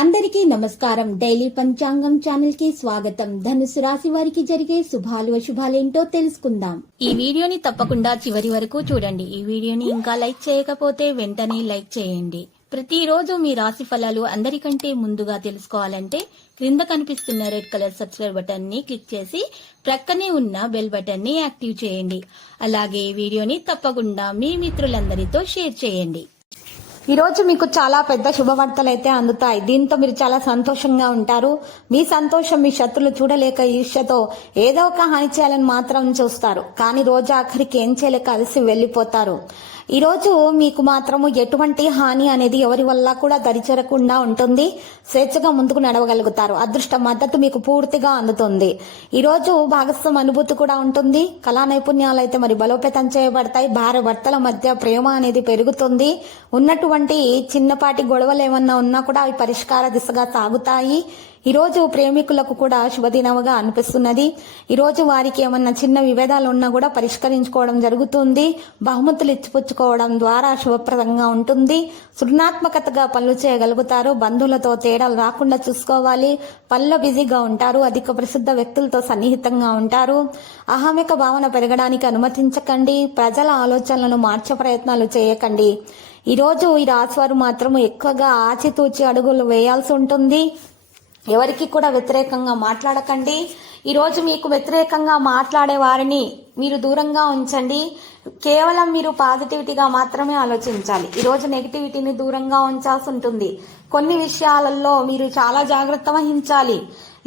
అందరికీ నమస్కారం. డైలీ పంచాంగం ఛానల్ కి స్వాగతం. ధనుసు రాశి వారికి జరిగే శుభాలు అశుభాలేంటో తెలుసుకుందాం. ఈ వీడియోని తప్పకుండా చివరి వరకు చూడండి. ఈ వీడియోని ఇంకా లైక్ చేయకపోతే వెంటనే లైక్ చేయండి. ప్రతిరోజు మీ రాశి ఫలాలు అందరికంటే ముందుగా తెలుసుకోవాలంటే క్రింద కనిపిస్తున్న రెడ్ కలర్ సబ్స్క్రైబ్ బటన్ ని క్లిక్ చేసి ప్రక్కనే ఉన్న బెల్ బటన్ ని యాక్టివ్ చేయండి. అలాగే ఈ వీడియోని తప్పకుండా మీ మిత్రులందరితో షేర్ చేయండి. ఈ రోజు మీకు చాలా పెద్ద శుభవార్తలు అయితే అందుతాయి. దీంతో మీరు చాలా సంతోషంగా ఉంటారు. మీ సంతోషం మీ శత్రులు చూడలేక ఈర్ష్యతో ఏదో ఒక హాని చేయాలని మాత్రం చూస్తారు. కానీ రోజు ఆఖరికి ఏం చేయలేక అలసి వెళ్లిపోతారు. ఈ రోజు మీకు మాత్రము ఎటువంటి హాని అనేది ఎవరి వల్ల కూడా దరిచేరకుండా ఉంటుంది. స్వేచ్ఛగా ముందుకు నడవగలుగుతారు. అదృష్ట మద్దతు మీకు పూర్తిగా అందుతుంది. ఈ రోజు భాగస్వామి అనుభూతి కూడా ఉంటుంది. కళా నైపుణ్యాలు అయితే మరి బలోపేతం చేయబడతాయి. భార్య భర్తల మధ్య ప్రేమ అనేది పెరుగుతుంది. ఉన్నటువంటి చిన్నపాటి గొడవలు ఏమన్నా ఉన్నా కూడా అవి పరిష్కార దిశగా సాగుతాయి. ఈ రోజు ప్రేమికులకు కూడా శుభదినముగా అనిపిస్తున్నది. ఈ రోజు వారికి ఏమన్నా చిన్న విభేదాలు ఉన్నా కూడా పరిష్కరించుకోవడం జరుగుతుంది. బహుమతులు ఇచ్చిపుచ్చుకోవడం ద్వారా శుభప్రదంగా ఉంటుంది. సృజనాత్మకతగా పనులు చేయగలుగుతారు. బంధువులతో తేడాలు రాకుండా చూసుకోవాలి. పనుల్లో బిజీగా ఉంటారు. అధిక ప్రసిద్ధ వ్యక్తులతో సన్నిహితంగా ఉంటారు. అహమిక భావన పెరగడానికి అనుమతించకండి. ప్రజల ఆలోచనలను మార్చే ప్రయత్నాలు చేయకండి. ఈ రోజు ఈ రాశివారు మాత్రం ఎక్కువగా ఆచితూచి అడుగులు వేయాల్సి ఉంటుంది. ఎవరికి కూడా వ్యతిరేకంగా మాట్లాడకండి. ఈ రోజు మీకు వ్యతిరేకంగా మాట్లాడే వారిని మీరు దూరంగా ఉంచండి. కేవలం మీరు పాజిటివిటీగా మాత్రమే ఆలోచించాలి. ఈ రోజు నెగిటివిటీని దూరంగా ఉంచాల్సి ఉంటుంది. కొన్ని విషయాలలో మీరు చాలా జాగ్రత్త వహించాలి.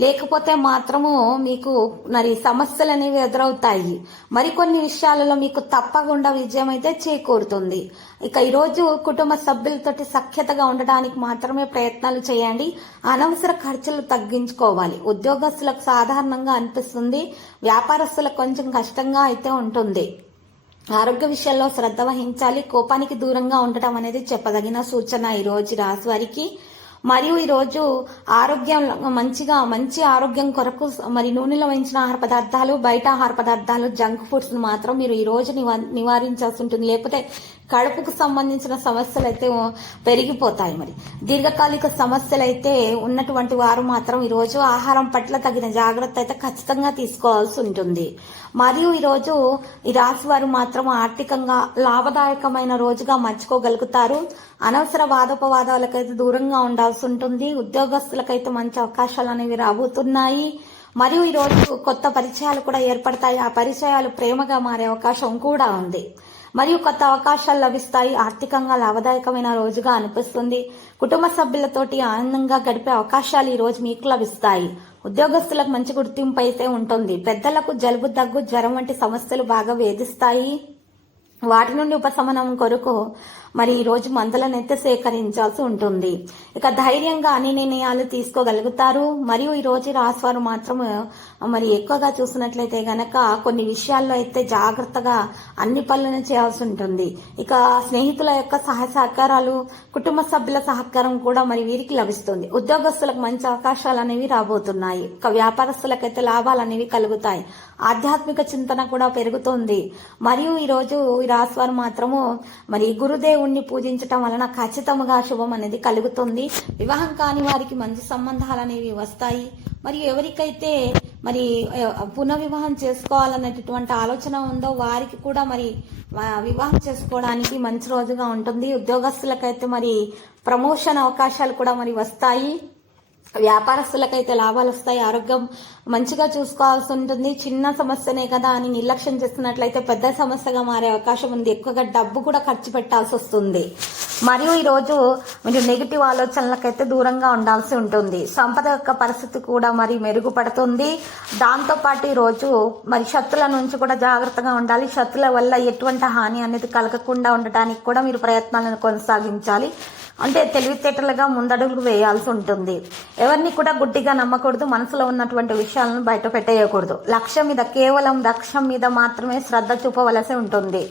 లేకపోతే మాత్రము మీకు మరి సమస్యలు అనేవి ఎదురవుతాయి. మరికొన్ని విషయాలలో మీకు తప్పకుండా విజయం అయితే చేకూరుతుంది. ఇక ఈరోజు కుటుంబ సభ్యులతోటి సఖ్యతగా ఉండడానికి మాత్రమే ప్రయత్నాలు చేయండి. అనవసర ఖర్చులు తగ్గించుకోవాలి. ఉద్యోగస్తులకు సాధారణంగా అనిపిస్తుంది. వ్యాపారస్తులకు కొంచెం కష్టంగా అయితే ఉంటుంది. ఆరోగ్య విషయాల్లో శ్రద్ధ వహించాలి. కోపానికి దూరంగా ఉండటం అనేది చెప్పదగిన సూచన ఈ రోజు రాశి వారికి. మరియు ఈ రోజు ఆరోగ్యం మంచి ఆరోగ్యం కొరకు మరి నూనెలో వేయించిన ఆహార పదార్థాలు, బయట ఆహార పదార్థాలు, జంక్ ఫుడ్స్ మాత్రం మీరు ఈ రోజు నివారించాల్సి ఉంటుంది. లేకపోతే కడుపుకు సంబంధించిన సమస్యలు అయితే పెరిగిపోతాయి. మరి దీర్ఘకాలిక సమస్యలు అయితే ఉన్నటువంటి వారు మాత్రం ఈ రోజు ఆహారం పట్ల తగిన జాగ్రత్త అయితే ఖచ్చితంగా తీసుకోవాల్సి ఉంటుంది. మరియు ఈ రోజు ఈ రాశి వారు మాత్రం ఆర్థికంగా లాభదాయకమైన రోజుగా మర్చుకోగలుగుతారు. అనవసర వాదోపవాదాలకైతే దూరంగా ఉండాల్సి ఉంటుంది. ఉద్యోగస్తులకైతే మంచి అవకాశాలు అనేవి రాబోతున్నాయి. మరియు ఈ రోజు కొత్త పరిచయాలు కూడా ఏర్పడతాయి. ఆ పరిచయాలు ప్రేమగా మారే అవకాశం కూడా ఉంది. మరియు కొత్త అవకాశాలు లభిస్తాయి. ఆర్థికంగా లాభదాయకమైన రోజుగా అనిపిస్తుంది. కుటుంబ సభ్యులతోటి ఆనందంగా గడిపే అవకాశాలు ఈ రోజు మీకు లభిస్తాయి. ఉద్యోగస్తులకు మంచి గుర్తింపు అయితే ఉంటుంది. పెద్దలకు జలుబు, దగ్గు, జ్వరం వంటి సమస్యలు బాగా వేధిస్తాయి. వాటి నుండి ఉపశమనం కొరకు మరి ఈ రోజు మందులను అయితే సేకరించాల్సి ఉంటుంది. ఇక ధైర్యంగా అన్ని నిర్ణయాలు తీసుకోగలుగుతారు. మరియు ఈ రోజు రాశివారు మాత్రం మరి ఎక్కువగా చూసినట్లయితే గనక కొన్ని విషయాల్లో అయితే జాగ్రత్తగా అన్ని పనులను చేయాల్సి ఉంటుంది. ఇక స్నేహితుల యొక్క సహకారాలు, కుటుంబ సభ్యుల సహకారం కూడా మరి వీరికి లభిస్తుంది. ఉద్యోగస్తులకు మంచి అవకాశాలు అనేవి రాబోతున్నాయి. ఇక వ్యాపారస్తులకైతే లాభాలు అనేవి కలుగుతాయి. ఆధ్యాత్మిక చింతన కూడా పెరుగుతుంది. మరియు ఈ రోజు ఈ రాశివారు మాత్రము మరి గురుదేవుణ్ణి పూజించటం వలన ఖచ్చితంగా శుభం అనేది కలుగుతుంది. వివాహం కాని వారికి మంచి సంబంధాలు అనేవి వస్తాయి. మరియు ఎవరికైతే మరి పునర్వివాహం చేసుకోవాలనేటటువంటి ఆలోచన ఉందో వారికి కూడా మరి వివాహం చేసుకోవడానికి మంచి రోజుగా ఉంటుంది. ఉద్యోగస్తులకైతే మరి ప్రమోషన్ అవకాశాలు కూడా మరి వస్తాయి. వ్యాపారస్తులకైతే లాభాలు వస్తాయి. ఆరోగ్యం మంచిగా చూసుకోవాల్సి ఉంటుంది. చిన్న సమస్యనే కదా అని నిర్లక్ష్యం చేస్తున్నట్లయితే పెద్ద సమస్యగా మారే అవకాశం ఉంది. ఎక్కువగా డబ్బు కూడా ఖర్చు పెట్టాల్సి వస్తుంది. మరియు ఈ రోజు మీరు నెగిటివ్ ఆలోచనలకైతే దూరంగా ఉండాల్సి ఉంటుంది. సంపద యొక్క పరిస్థితి కూడా మరి మెరుగుపడుతుంది. దాంతో పాటు ఈ రోజు మరి శత్రుల నుంచి కూడా జాగ్రత్తగా ఉండాలి. శత్రుల వల్ల ఎటువంటి హాని అనేది కలగకుండా ఉండటానికి కూడా మీరు ప్రయత్నాలను కొనసాగించాలి. అంటే తెలివితేటలుగా ముందడుగులు వేయాల్సి ఉంటుంది. ఎవరిని కూడా గుడ్డిగా నమ్మకూడదు. మనసులో ఉన్నటువంటి విషయాలను బయట పెట్టేయకూడదు. కేవలం లక్ష్యం మీద మాత్రమే శ్రద్ధ చూపవలసి ఉంటుంది.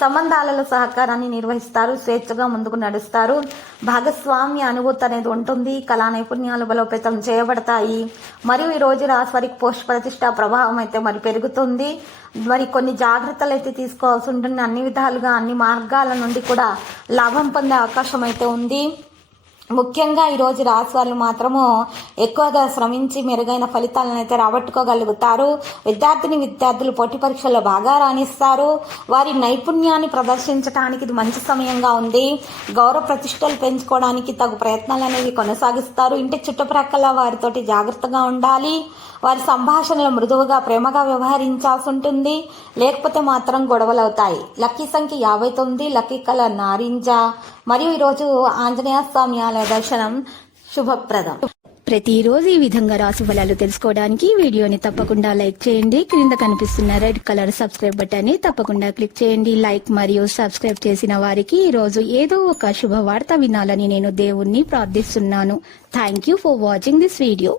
సంబంధాలలో సహకారాన్ని నిర్వహిస్తారు. స్వేచ్ఛగా ముందుకు నడుస్తారు. భాగస్వామ్య అనుభూతి అనేది ఉంటుంది. కళా నైపుణ్యాలు బలోపేతం చేయబడతాయి. మరియు ఈ రోజు రాశివారికి పోస్ట్ ప్రతిష్ట ప్రభావం అయితే మరి పెరుగుతుంది. మరి కొన్ని జాగ్రత్తలు అయితే తీసుకోవాల్సి ఉంటుంది. అన్ని విధాలుగా అన్ని మార్గాల నుండి కూడా లాభం పొందే అవకాశం అయితే ఉంది. ముఖ్యంగా ఈరోజు రాశి వాళ్ళు మాత్రము ఎక్కువగా శ్రమించి మెరుగైన ఫలితాలను అయితే రాబట్టుకోగలుగుతారు. విద్యార్థులు పోటీ పరీక్షల్లో బాగా రాణిస్తారు. వారి నైపుణ్యాన్ని ప్రదర్శించడానికి ఇది మంచి సమయంగా ఉంది. గౌరవ ప్రతిష్టలు పెంచుకోవడానికి తగు ప్రయత్నాలు అనేవి కొనసాగిస్తారు. ఇంటి చుట్టుప్రక్కల వారితోటి జాగ్రత్తగా ఉండాలి. వారి సంభాషణలు మృదువుగా ప్రేమగా వ్యవహరించాల్సి ఉంటుంది, లేకపోతే మాత్రం గొడవలు అవుతాయి. లక్కీ సంఖ్య 59, లక్కీ కలర్ నారింజ. మరియు ఈరోజు ఆంజనేయ స్వామి ఆలయ దర్శనం శుభప్రదం. ప్రతిరోజు ఈ విధంగా రాశి ఫలాలు తెలుసుకోవడానికి వీడియోని తప్పకుండా లైక్ చేయండి. క్రింద కనిపిస్తున్న రెడ్ కలర్ సబ్స్క్రైబ్ బటన్ ని తప్పకుండా క్లిక్ చేయండి. లైక్ మరియు సబ్స్క్రైబ్ చేసిన వారికి ఈ రోజు ఏదో ఒక శుభవార్త వినాలని నేను దేవుణ్ణి ప్రార్థిస్తున్నాను. Thank you for watching this video.